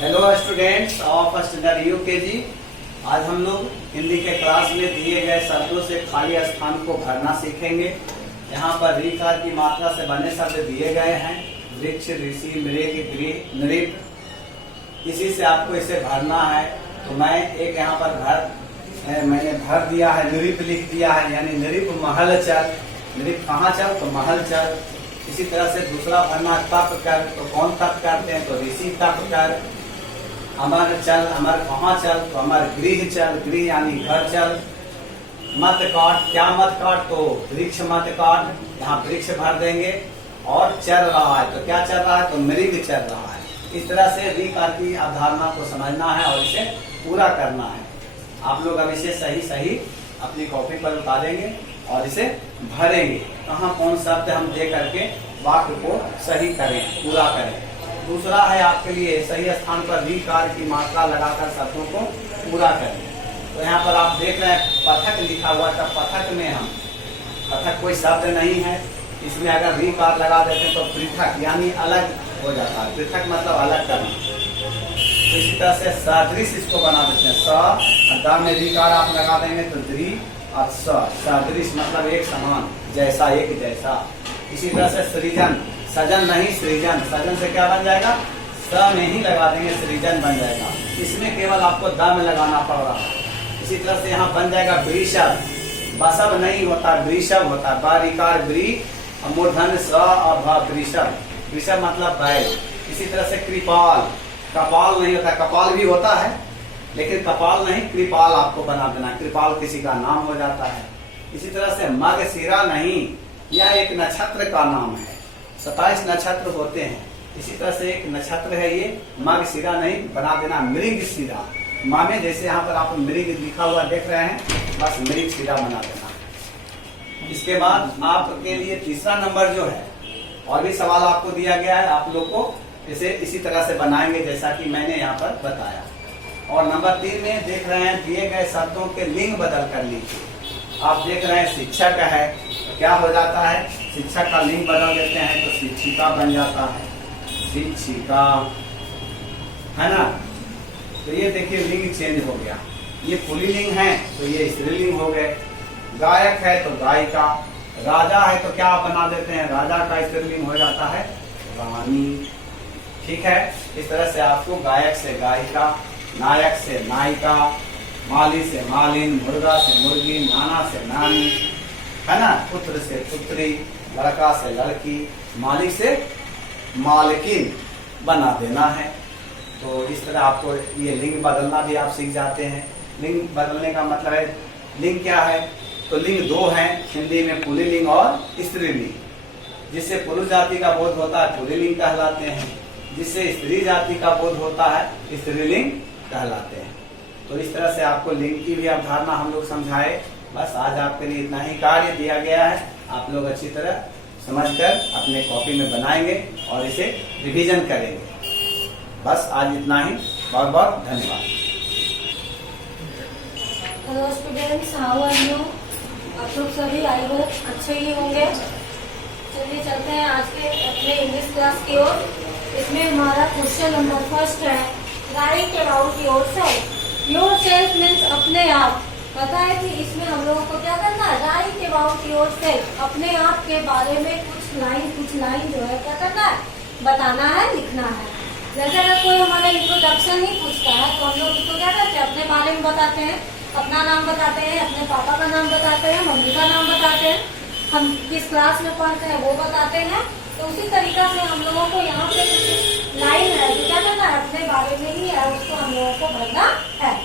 Hello students of standard UKG. आज हम लोग हिंदी के क्लास में दिए गए शब्दों से खाली स्थान को भरना सीखेंगे। यहाँ पर ऋकार की मात्रा से बने शब्द दिए गए हैं, वृक्ष, ऋषि, मृग, गृह, नृप। इसी से आपको इसे भरना है। तो मैं एक यहाँ पर मैंने भर दिया है, नृप लिख दिया है, यानी नृप महल चल। नृप कहाँ चल? तो महल चल। इसी तरह से दूसरा भरना तप कर। तो कौन तप करते हैं? तो ऋषि तप कर। अमर चल, अमर कहाँ चल? तो अमर गृह चल, गृह यानी घर चल। मत काट, क्या मत काट? तो वृक्ष मत काट, यहाँ वृक्ष भर देंगे। और चल रहा है, तो क्या चल रहा है? तो मृग चल रहा है। इस तरह से ऋकार की अवधारणा को समझना है और इसे पूरा करना है। आप लोग अब इसे सही सही अपनी कॉपी पर उतारेंगे और इसे भरेंगे। कहाँ कौन शब्द हम दे करके वाक्य को सही करें, पूरा करें। दूसरा है आपके लिए सही स्थान पर ऋकार की मात्रा लगाकर शब्दों को पूरा करें। तो यहाँ पर आप देख रहे हैं पथक लिखा हुआ था। पथक में हम पथक कोई शब्द नहीं है, इसमें अगर ऋकार लगा देते हैं तो पृथक यानी अलग हो जाता है। पृथक मतलब अलग करना। तो इसी तरह से सदृश इसको बना देते हैं। स द में ऋकार आप लगा देंगे तो द्रि और सदृश मतलब एक समान, जैसा, एक जैसा। इसी तरह से सृजन, सजन नहीं सृजन। सजन से क्या बन जाएगा? स में ही लगा देंगे, सृजन बन जाएगा। इसमें केवल आपको द में लगाना पड़ रहा है। इसी तरह से यहाँ बन जाएगा वृषभ। बसब नहीं होता, वृषभ होता है। ब ऋकार वृ, मूर्धन स और भ वृषभ। वृषभ मतलब बैल। इसी तरह से कृपाल, कपाल नहीं होता, कपाल भी होता है लेकिन कपाल नहीं, कृपाल आपको बना देना। कृपाल किसी का नाम हो जाता है। इसी तरह से मगशिरा नहीं, यह एक नक्षत्र का नाम है। 27 नक्षत्र होते हैं। इसी तरह से एक नक्षत्र है ये, मगशिरा नहीं, बना देना मृगशिरा। मामे जैसे यहाँ पर आप मृग लिखा हुआ देख रहे हैं, बस मृगशिरा बना देना। इसके बाद आपके लिए तीसरा नंबर जो है, और भी सवाल आपको दिया गया है, आप लोग को इसे इसी तरह से बनाएंगे जैसा कि मैंने यहाँ पर बताया। और नंबर 3 में देख रहे हैं दिए गए शब्दों के लिंग बदल कर लीजिए। आप देख रहे हैं शिक्षक है, तो क्या हो जाता है? शिक्षक का लिंग बदल देते हैं तो शिक्षिका बन जाता है, शिक्षिका, है ना। तो ये देखिए लिंग चेंज हो गया। ये पुल्लिंग है तो ये स्त्रीलिंग हो गए। गायक है तो गायिका। राजा है तो क्या बना देते हैं? राजा का स्त्रीलिंग हो जाता है रानी। ठीक है। इस तरह से आपको गायक से गायिका, नायक से नायिका, माली से मालिन, मुर्गा से मुर्गी, नाना से नानी, है ना, पुत्र से पुत्री, लड़का से लड़की, मालिक से मालकिन बना देना है। तो इस तरह आपको ये लिंग बदलना भी आप सीख जाते हैं। लिंग बदलने का मतलब है, लिंग क्या है? तो लिंग 2 हैं हिंदी में, पुल्लिंग और स्त्रीलिंग। जिससे पुरुष जाति का बोध होता है पुल्लिंग कहलाते हैं, जिससे स्त्री जाति का बोध होता है स्त्रीलिंग कहलाते हैं। तो इस तरह से आपको लिंग की भी अवधारणा हम लोग समझाए। बस आज आपके लिए इतना ही कार्य दिया गया है। आप लोग अच्छी तरह समझकर अपने कॉपी में बनाएंगे और इसे रिवीजन करेंगे। बस आज इतना ही। बहुत बहुत धन्यवाद। Hello students, how are you? आप लोग सभी आई होप अच्छे ही होंगे। चलिए चलते हैं आज के अपने इंग्लिश क्लास की ओर। इसमें हमारा क्वेश्चन नंबर 1 है, right about yourself. Yourself means अपने आप। पता है कि इसमें हम लोगों को क्या करना है? राइट अबाउट योरसेल्फ, अपने आप के बारे में कुछ लाइन जो है क्या करना है? बताना है, लिखना है। जैसे अगर कोई हमारा इंट्रोडक्शन ही पूछता है तो हम लोग इसको क्या करते हैं? अपने बारे में बताते हैं, अपना नाम बताते हैं, अपने पापा का नाम बताते हैं, मम्मी का नाम बताते हैं, हम किस क्लास में पढ़ते हैं वो बताते हैं। तो उसी तरीका से हम लोगों को यहाँ पे कुछ लाइन है जो क्या करना है? अपने बारे में ही है, उसको हम लोगों को भरना है।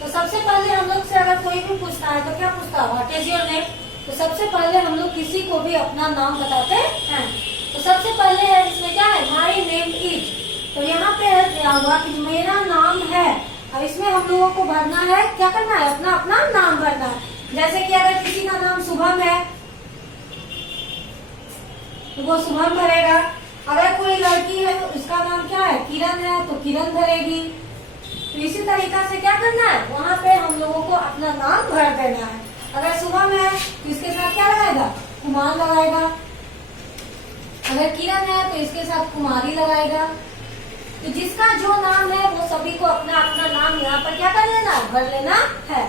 तो सबसे पहले हम लोग से अगर कोई भी पूछता है तो क्या पूछता है? What is your name? तो सबसे पहले हम लोग किसी को भी अपना नाम बताते हैं। तो सबसे पहले है इसमें क्या है? My name is. तो यहाँ पे क्या हुआ कि मेरा नाम है। अब इसमें हम लोगों को भरना है, क्या करना है? अपना अपना नाम भरना है। जैसे कि अगर किसी का नाम शुभम है तो वो शुभम भरेगा। अगर कोई लड़की है तो उसका नाम क्या है? किरण है, तो किरण भरेगी। तो इसी तरीका से क्या करना है? वहाँ पे हम लोगों को अपना नाम भर देना है। अगर शुभम है तो इसके साथ क्या लगाएगा? कुमार लगाएगा। अगर किरण है तो इसके साथ कुमारी लगाएगा। तो जिसका जो नाम है वो सभी को अपना अपना नाम यहाँ पर क्या कर लेना, भर लेना है।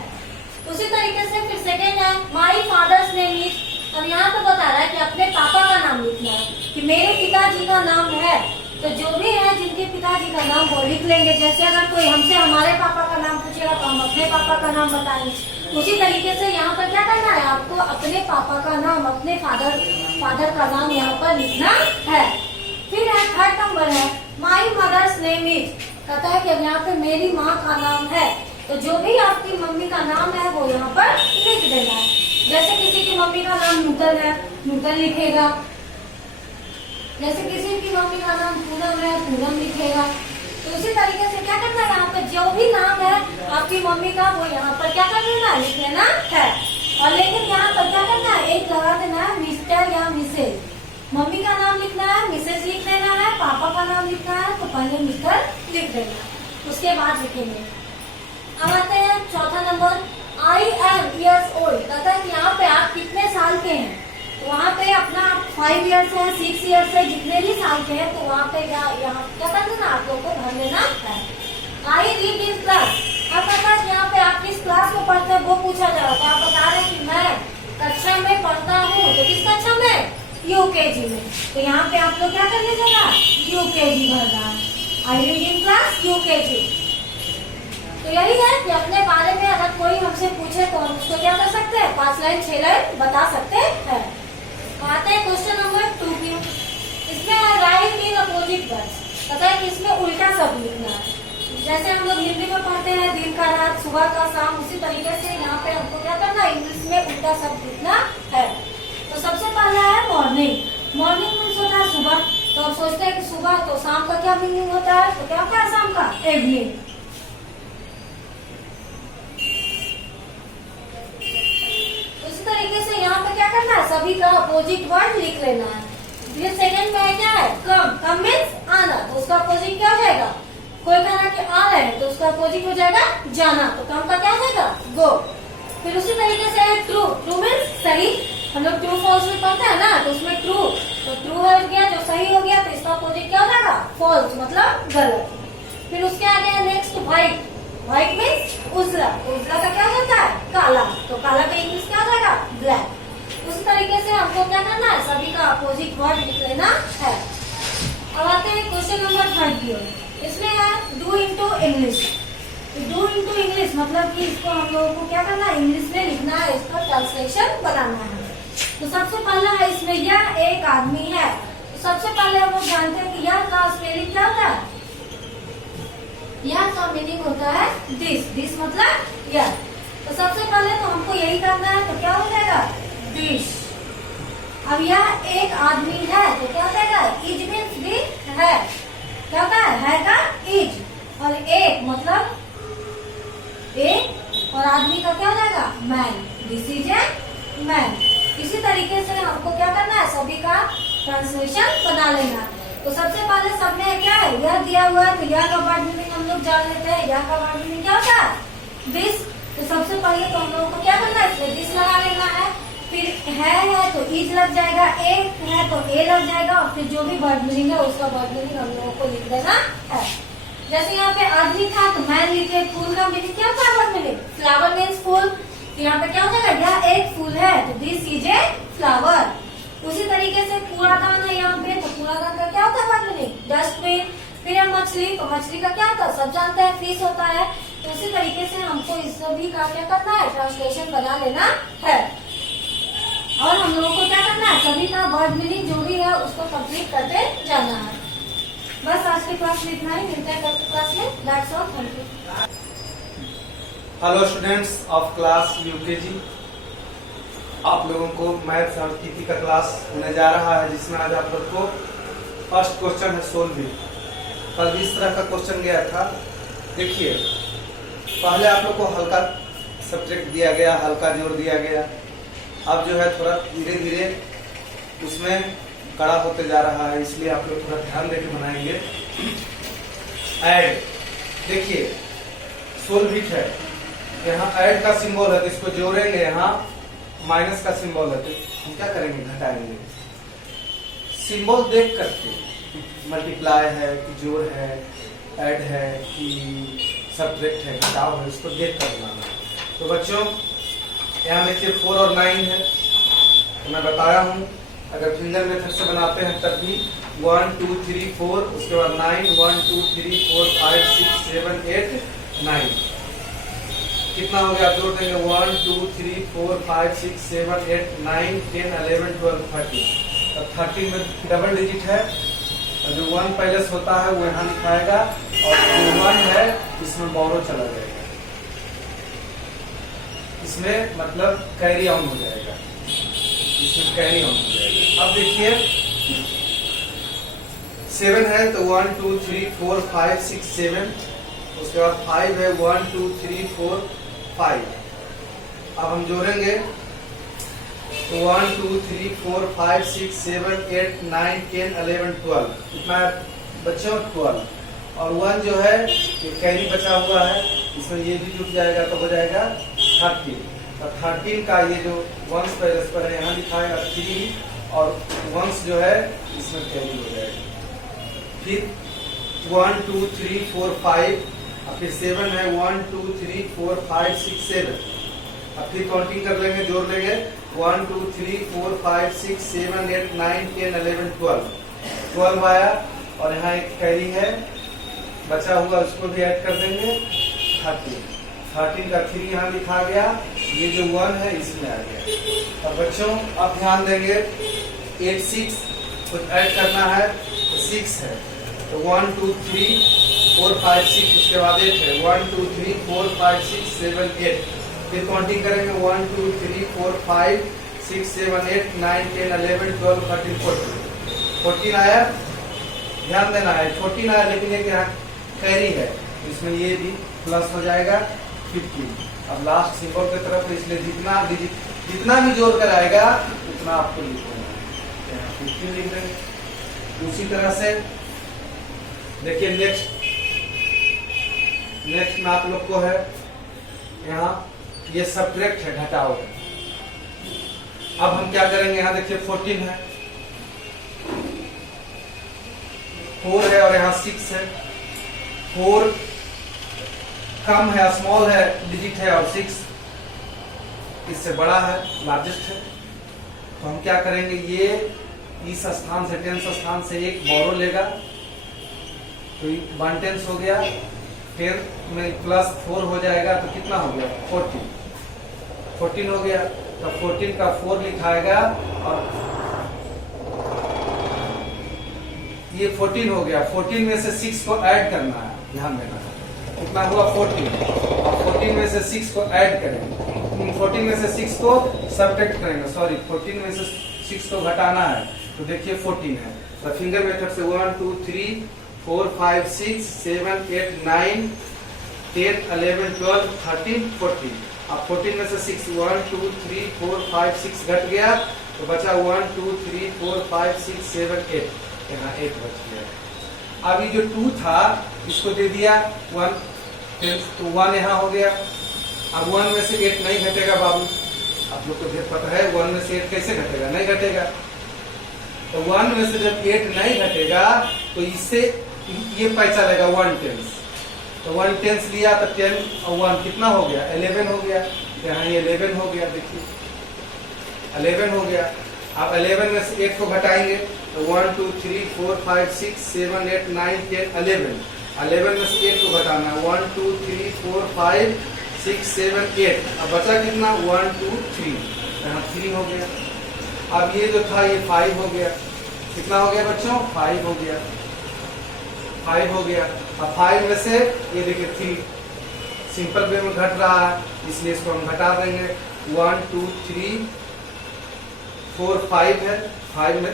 उसी तरीके से फिर सेकेंड है माई फादर्स नेम इज। अब यहाँ पे बता रहा है कि अपने पापा का नाम लिखना है, कि मेरे पिताजी का नाम है। तो जो भी है जिनके पिताजी का नाम वो लिख लेंगे। जैसे अगर कोई हमसे हमारे पापा का नाम पूछेगा तो हम अपने पापा का नाम बताएंगे। उसी तरीके से यहाँ पर क्या करना है, आपको अपने पापा का नाम, अपने फादर का नाम यहाँ पर लिखना है। फिर है थर्ड नंबर है माई मदर्स नेम इज। कहता है कि अब यहाँ पे मेरी माँ का नाम है, तो जो भी आपकी मम्मी का नाम है वो यहाँ पर लिख देना है। जैसे किसी की मम्मी का नाम नूतन है, नूतन लिखेगा। जैसे किसी की मम्मी का नाम पूनम है, पूनम लिखेगा। तो उसी तरीके से क्या करना है, यहाँ पे जो भी नाम है आपकी मम्मी का वो यहाँ पर क्या कर लेना, लिख लेना है। और लेकिन यहाँ पर क्या करना है, एक लगा देना है मिस्टर या मिसेज। मम्मी का नाम लिखना है, मिसेज लिख लेना है। पापा का नाम लिखना है तो पहले मिस्टर लिख देना, उसके बाद लिखेंगे। अब आते हैं चौथा number I am years old. कहता है कि यहाँ पे आप कितने साल के हैं, तो वहाँ पे अपना 5 ईयर्स है, 6 ईयर्स है, जितने भी साल के हैं तो वहाँ पे यहाँ क्या कर देना, आप लोग को भर लेना है। I read in class. अब कहता है यहाँ पे आप किस क्लास में पढ़ते हैं वो पूछा जा रहा, तो आप बता रहे कि मैं कक्षा में पढ़ता हूँ। तो किस कक्षा में, यूकेजी में। तो यहाँ पे आप लोग क्या कर लीजिएगा, यूकेजी भर रहा है। I read in class UKG. तो यही है कि अपने बारे में अगर कोई हमसे पूछे तो हम उसको क्या कर सकते हैं, 5 लाइन 6 लाइन बता सकते हैं। आते हैं क्वेश्चन नंबर 2 की। इसमें है राइट इन अपोजिट वर्ड्स। कहता है कि इसमें उल्टा शब्द लिखना है। जैसे हम लोग हिंदी में पढ़ते हैं दिन का रात, सुबह का शाम, उसी तरीके से यहाँ पे हमको क्या करना है, इंग्लिश में उल्टा शब्द लिखना है। तो सबसे पहला है मॉर्निंग। मॉर्निंग मीन्स होता है सुबह। तो हम सोचते हैं कि सुबह, तो शाम का क्या मीनिंग होता है, तो क्या होता है शाम का, इवनिंग। इसी तरीके से यहाँ पे क्या करना है, सभी का अपोजिट वर्ड लिख लेना है। फिर सेकंड में क्या है, कम। कम मीन्स आना, तो उसका अपोजिट क्या हो जाएगा, कोई कह रहा कि आ रहे हैं तो उसका अपोजिट हो जाएगा जाना, तो कम का क्या हो जाएगा, गो। फिर उसी तरीके से है ट्रू। ट्रू मीन्स सही। हम लोग ट्रू फॉल्स में पढ़ते हैं ना, तो उसमें ट्रू, तो ट्रू हो गया जो सही हो गया, तो इसका अपोजिट क्या हो जाएगा, फॉल्स मतलब गलत। फिर उसके आगे है नेक्स्ट व्हाइट। व्हाइट मीन्स उजला। उजला का क्या होता है, काला, तो काला का इंग्लिश क्या हो जाएगा, ब्लैक। उसी तरीके से हमको क्या करना है, सभी का अपोजिट वर्ड लिख लेना है। अब आते हैं क्वेश्चन नंबर 3 की ओर। इसमें है do into English. Do into English मतलब कि इसको हम लोगों को क्या करना है, इंग्लिश में लिखना है, इसका ट्रांसलेशन बनाना है। तो सबसे पहला है इसमें यह एक आदमी है। तो सबसे पहले हम लोग जानते हैं कि यह का स्पेलिंग क्या होता है, यह का मीनिंग होता है दिस। दिस मतलब यह। तो सबसे पहले तो हमको यही करना है, तो क्या हो जाएगा, दिस। अब यह एक आदमी है तो क्या हो जाएगा, इज मीन्स भी है। क्या होता है का इज, और एक मतलब एक, और आदमी का क्या हो जाएगा, man. This is a man. इसी तरीके से हमको क्या करना है, सभी का ट्रांसलेशन बना लेना है। तो सबसे पहले सब में क्या है, यह दिया हुआ है, तो यह का वर्ड मीनिंग हम लोग जान लेते हैं। यह का वर्ड मीनिंग क्या होता है, दिस। तो सबसे पहले तो हम लोगों को क्या करना है, इसमें दिस लगा लेना है। फिर है तो इज लग जाएगा, एक है तो ए लग जाएगा, और फिर जो भी वर्ड मीनिंग है उसका वर्ड मीनिंग हम लोगों को लिख देना है। जैसे यहाँ पे आदमी था तो मैन लिखे। फूल का मीनिंग क्या होता है, वर्ड मीनिंग फ्लावर मीन्स फूल। तो यहाँ पे क्या हो जाएगा, यह एक फूल है तो दिस इज ए फ्लावर। उसी तरीके से कूड़ादान है यहाँ पे, तो कूड़ादान का क्या होता है वर्ड मीनिंग, डस्टबिन। फिर है मछली, तो मछली का क्या होता है, सब जानते हैं फिश होता है। तो उसी तरीके से हमको इस सभी का क्या करना है, ट्रांसलेशन बना लेना है। और हम लोगों को क्या करना है, सभी का वर्ड मीनिंग जो भी है उसको कंप्लीट करते जाना है। बस आज की क्लास में इतना ही, मिलते हैं कल की क्लास में। That's all, thank you. Hello students of class UKG, आप लोगों को मैथ्स और टीपी का क्लास होने जा रहा है, जिसमें आज आप लोग को फर्स्ट क्वेश्चन है सोल्विंग। कल इस तरह का क्वेश्चन गया था। देखिए, पहले आप लोग को हल्का सब्जेक्ट दिया गया, हल्का जोर दिया गया। अब जो है थोड़ा धीरे धीरे उसमें कड़ा होते जा रहा है, इसलिए आप लोग थोड़ा ध्यान देकर बनाएंगे। ऐड, देखिए सोल्विट है, यहाँ ऐड का सिंबल है तो इसको जोड़ेंगे, यहाँ माइनस का सिंबल है तो हम क्या करेंगे, घटाएंगे। सिंबल देख करके मल्टीप्लाई है कि जोड़ है, ऐड है कि सब्ट्रैक्ट है, घटाव है, उसको देख कर बनाना। तो बच्चों यहाँ देखिए 4 और 9 है, तो मैं बताया हूँ अगर फिंगर मेथड से बनाते हैं तब भी 1 2 3 4 उसके बाद 9 1 2 3 4 5 6 7 8 9 कितना हो गया? आप जोड़ देंगे 1 2 3 4 5 6 7 8 9 10 11 12 13। अब 13 में डबल डिजिट है, और जो 1 पहले से होता है वो यहाँ लिखाएगा, और जो 1 है इसमें बोरो चला जाएगा, इसमें मतलब कैरी ऑन हो जाएगा, इसमें कैरी ऑन हो जाएगा। अब देखिए 7 है तो 1 2 3 4 5 6 7, उसके बाद 5 है 1 2 3 4 5। अब हम जोड़ेंगे तो 1 2 3 4 5 6 7 8 9 10 11 12, कितना है बच्चों? 12। और 1 जो है ये कैरी बचा हुआ है, इसमें ये भी जुट जाएगा तो हो जाएगा 13। और 13 का ये जो वंश पर है यहाँ लिखाएगा 3, और वंश जो है इसमें कैरी हो जाएगा। फिर 1 2 3 4 5, और फिर 7 है 1 2 3 4 5 6 7। अब फिर काउंटिंग कर लेंगे, जोड़ लेंगे 1 2 3 4 5 6 7 8 9 10 11 12 आया, और यहाँ एक कैरी है बचा हुआ, उसको भी ऐड कर देंगे 13 का 3 यहाँ लिखा गया, ये जो 1 है इसमें आ गया। और बच्चों अब ध्यान देंगे 8 6 कुछ ऐड करना है तो 6 है, तो 1 2 3 4 5 6, उसके बाद 8 है 1 2 3 4 5 6 7 8। फिर काउंटिंग करेंगे 1 2 3 4 5 6 7 8 9 10 11 12 13 14 आया। ध्यान देना है 14 आया, लेकिन एक यहाँ कैरी है, इसमें ये भी प्लस हो जाएगा 15। अब लास्ट सिंबल की तरफ, इसलिए जितना भी जोड़ कर आएगा उतना आपको लिखना है, यहाँ 15 लिख देंगे। उसी तरह से देखिए नेक्स्ट में आप लोग को है यहाँ ये सब्ट्रैक्ट है, घटाओ है। अब हम क्या करेंगे, यहाँ देखिए 14 है, 4 है और यहाँ 6 है। 4 कम है, स्मॉल है, डिजिट है, और 6 इससे बड़ा है, लार्जेस्ट है। तो हम क्या करेंगे, ये इस स्थान से 10 स्थान से एक बोरो लेगा, तो 1/10 हो गया, 10 में प्लस 4 हो जाएगा तो कितना हो गया 14 हो गया। तो 14 का 4 लिखाएगा, और ये 14 हो गया। 14 में से 6 को ऐड करना है, ध्यान देना है, कितना हुआ 14, और 14 में से 6 को ऐड करेंगे, 14 में से 6 को सब्ट्रैक्ट करेंगे, सॉरी 14 में से 6 को घटाना है, तो देखिए 14 है। तो फिंगर मेथड से 1 2 3 4 5 6 7 8 9 10 11 12 13 14। अब 14 में से 6 1 2 3 4 5 6 घट गया, तो बचा 1 2 3 4 5 6 7 8, यहाँ 8 बच गया। अब ये जो 2 था इसको दे दिया 1, तो 1 यहाँ हो गया। अब 1 में से 8 नहीं घटेगा बाबू, आप लोग को ढेर पता है 1 में से 8 कैसे घटेगा, नहीं घटेगा। तो 1 में से जब 8 नहीं घटेगा तो इससे ये पैसा लेगा 1/10, तो 1/10 लिया तो 10 और 1 कितना हो गया 11 हो गया, यहाँ ये 11 हो गया, देखिए 11 हो गया। अब 11 में से 8 को घटाएंगे तो 1 2 3 4 5 6 7 8 9 10 11। 11 में से 8 को घटाना 1 2 3 4 5 6 7 8। अब बचा कितना 1 2 3, यहाँ 3 हो गया। अब ये जो था ये 5 हो गया, कितना हो गया बच्चों 5 हो गया, 5 हो गया। अब 5 में से ये देखिए 3 सिंपल वे में घट रहा है, इसलिए इसको हम घटा देंगे 1 2 3 4 5 है, 5 में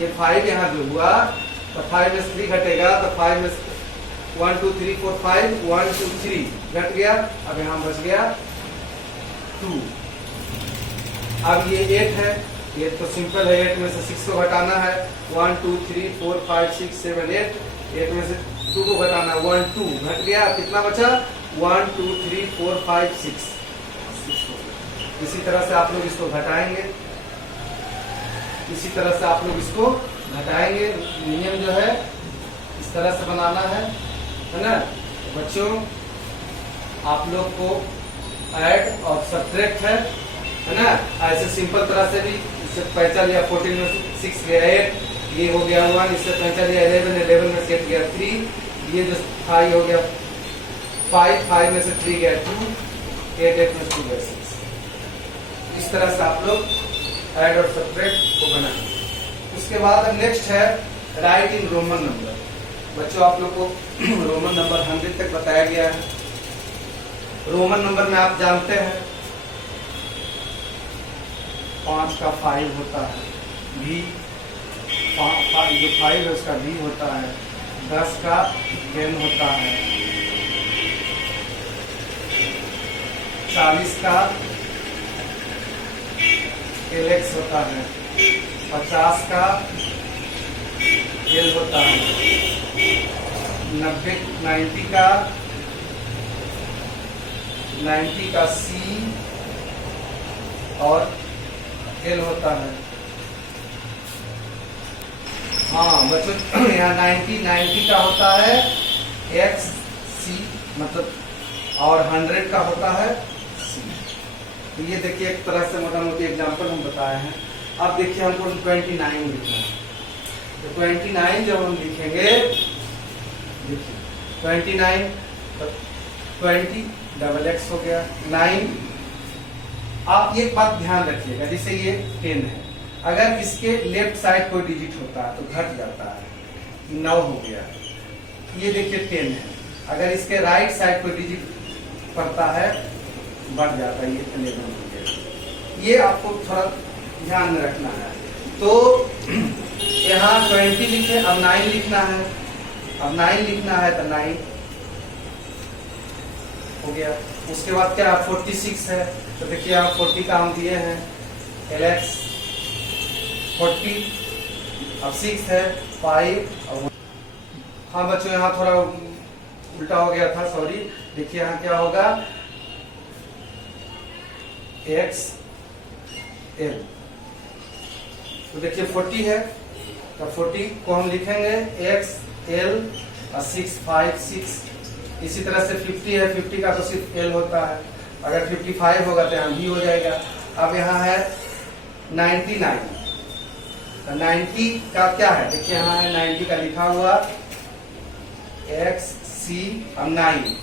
ये 5 यहाँ जो हुआ तो 5 में से 3 घटेगा, तो 5 में 1 2 3 4 5 1 2 3 घट गया। अब यहाँ बच गया 2। अब ये 8 है, ये तो सिंपल है, 8 में से 6 को घटाना है 1 2 3 4 5 6 7 8। 8 में से 2 को घटाना 1 2 घट गया, कितना बचा 1 2 3 4 5 6। इसी तरह से आप लोग इसको घटाएंगे, इसी तरह से आप लोग इसको घटाएंगे। नियम जो है इस तरह से बनाना है ना। तो बच्चों आप लोग को ऐड और सब्ट्रैक्ट है ना, ऐसे सिंपल तरह से भी इससे पैसा लिया 14 में 6 गया 8, ये हो गया 1, इससे पैसा लिया 11 में से गया 3, ये जो 5 हो गया 5 में से 3 गया 2, 8 में से 2 गया 6। इस तरह से आप लोग ऐड और सब्ट्रैक्ट को बनाएंगे। उसके बाद अब नेक्स्ट है राइट इन रोमन नंबर। बच्चों आप लोग को रोमन नंबर 100 तक बताया गया है। रोमन नंबर में आप जानते हैं 5 का 5 होता है, भी जो 5 है उसका भी होता है, 10 का 10 होता है, 40 का LX होता है, 50 का L होता है, 90 का C और L होता है। हाँ बच्चों यहाँ 90 का होता है X C मतलब, और 100 का होता है C। तो ये देखिए एक तरह से मोटा मोटी एग्जाम्पल हम बताए हैं। अब देखिए हमको 29 लिखना है। तो 29 जब हम लिखेंगे, देखिए 29 तो 20 डबल एक्स हो गया 9। आप एक बात ध्यान रखिएगा, जैसे ये 10 है, अगर इसके लेफ्ट साइड कोई डिजिट होता है तो घट जाता है, 9 हो गया। ये देखिए 10 है, अगर इसके राइट साइड कोई डिजिट पड़ता है बढ़ जाता है, ये 11 हो गया। ये आपको थोड़ा ध्यान में रखना है। तो यहाँ 20 लिखे, अब 9 लिखना है, अब 9 लिखना है तो 9 हो गया। उसके बाद क्या 46 है, तो देखिए आप 40 का हम दिए हैं LX 40, अब 6 है 5 और 1। हाँ बच्चों यहाँ थोड़ा उल्टा हो गया था, सॉरी। देखिए यहाँ क्या होगा X L, तो देखिए 40 है तो 40 को हम लिखेंगे X L और 6 5 6। इसी तरह से 50 है, 50 का तो सिर्फ L होता है, अगर 55 होगा तो यहाँ भी हो जाएगा। अब यहाँ है 99, तो 90 का क्या है, देखिए यहाँ है 90 का लिखा हुआ X C और 9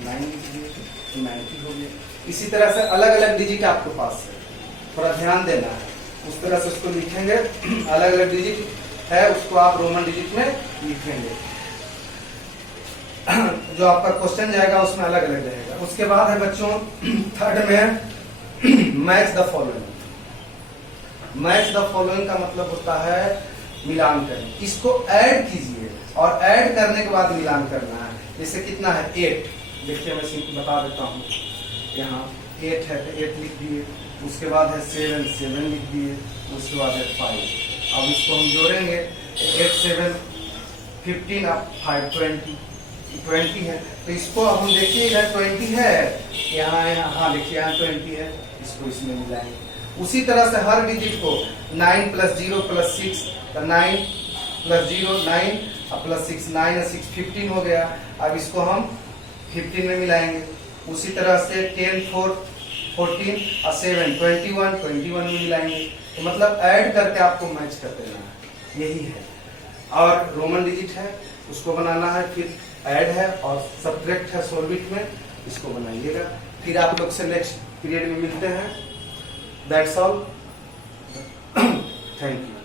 90 हो गया। इसी तरह से अलग अलग डिजिट आपके पास है, थोड़ा ध्यान देना है, उस तरह से उसको लिखेंगे। अलग अलग डिजिट है उसको आप रोमन डिजिट में लिखेंगे। जो आपका क्वेश्चन जाएगा उसमें अलग अलग रहेगा। उसके बाद है बच्चों थर्ड में match the following. Match the following का मतलब होता है मिलान करें, इसको ऐड कीजिए और ऐड करने के बाद मिलान करना है। जैसे कितना है 8, देखिए मैं बता देता हूँ। यहाँ 8 है तो 8 लिख दिए, उसके बाद है 7 लिख दिए, उसके बाद है 5। अब इसको हम जोड़ेंगे 8 7 15 अब 5 20 है। तो इसको अब हम देखिए इधर 20 है, यहाँ हाँ देखिए यहाँ 20 है, इसको इसमें मिलाएंगे। उसी तरह से हर डिजिट को 9 + 0 + 6, तो 9 + 0 9 और +6 9 और 6 15 हो गया। अब इसको हम 15 में मिलाएंगे। उसी तरह से 10 4 14 और 7 21 में मिलाएंगे। तो मतलब ऐड करके आपको मैच कर देना है, यही है। और रोमन डिजिट है उसको बनाना है, फिर ऐड है और सब्ट्रैक्ट है सोलविट में, इसको बनाइएगा। फिर आप लोग से नेक्स्ट पीरियड में मिलते हैं। That's all, thank you.